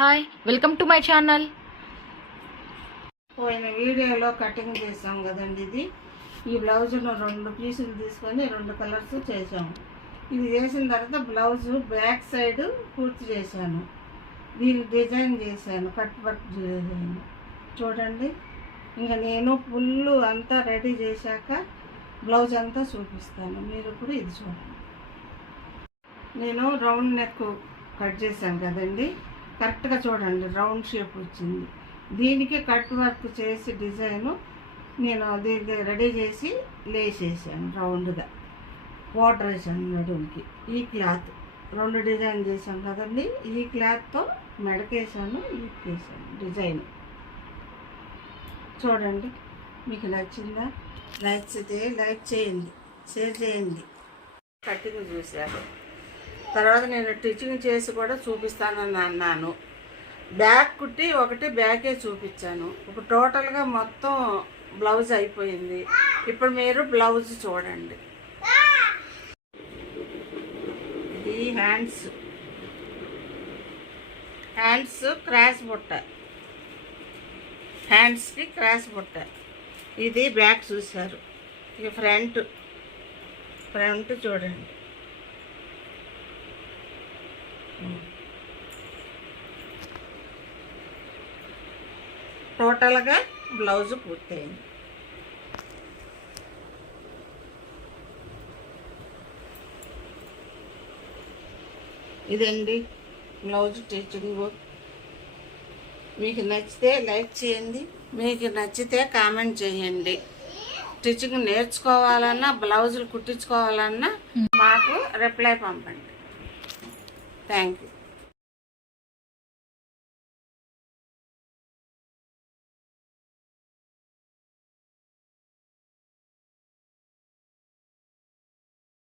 Hi, welcome to my channel. పోయిన వీడియోలో cutting చేసాం కదండి. ఈ బ్లౌజ్ను 2 పీసులు తీసుకొని 2 కలర్స్ చేసాము. ఇది చేసిన తర్వాత బ్లౌజ్ బ్యాక్ సైడ్ పూర్తి చేశాను. దీన్ని డిజైన్ చేశాను, కట్ వర్క్ డిజైన్ చూడండి. ఇంకా నేను ఫుల్ అంతా రెడీ చేశాక బ్లౌజ్ అంతా చూపిస్తాను, మీరు ఇప్పుడు ఇది చూడండి. నేను రౌండ్ నెక్ కట్ చేశాను కదండి, కరెక్ట్గా చూడండి, రౌండ్ షేప్ వచ్చింది. దీనికి కట్ వర్క్ చేసి డిజైను నేను దీనికి రెడీ చేసి లేసేసాను, రౌండ్గా వాటర్ వేసాను నడుముకి. ఈ క్లాత్ 2 డిజైన్ చేశాం కదండి, ఈ క్లాత్తో మెడకేసాను, వేసాను డిజైన్. చూడండి, మీకు నచ్చిందా? నచ్చితే లైక్ చేయండి, షేర్ చేయండి. కటింగ్ చూశారు, తర్వాత నేను స్టిచ్చింగ్ చేసి కూడా చూపిస్తానని అన్నాను. బ్యాక్ కుట్టి ఒకటి బ్యాకే చూపించాను. ఇప్పుడు టోటల్గా మొత్తం బ్లౌజ్ అయిపోయింది. ఇప్పుడు మీరు బ్లౌజ్ చూడండి. ఇది హ్యాండ్స్ క్రాస్ బుట్ట, హ్యాండ్స్కి క్రాస్ బుట్ట. ఇది బ్యాక్ చూశారు. ఇక ఫ్రంట్ చూడండి. టోటల్గా బ్లౌజ్ పూర్తయింది. ఇదండి బ్లౌజ్ స్టిచ్చింగ్. మీకు నచ్చితే లైక్ చేయండి, మీకు నచ్చితే కామెంట్ చేయండి. స్టిచ్చింగ్ నేర్చుకోవాలన్నా, బ్లౌజులు కుట్టించుకోవాలన్నా మాకు రిప్లై పంపండి. Thank you.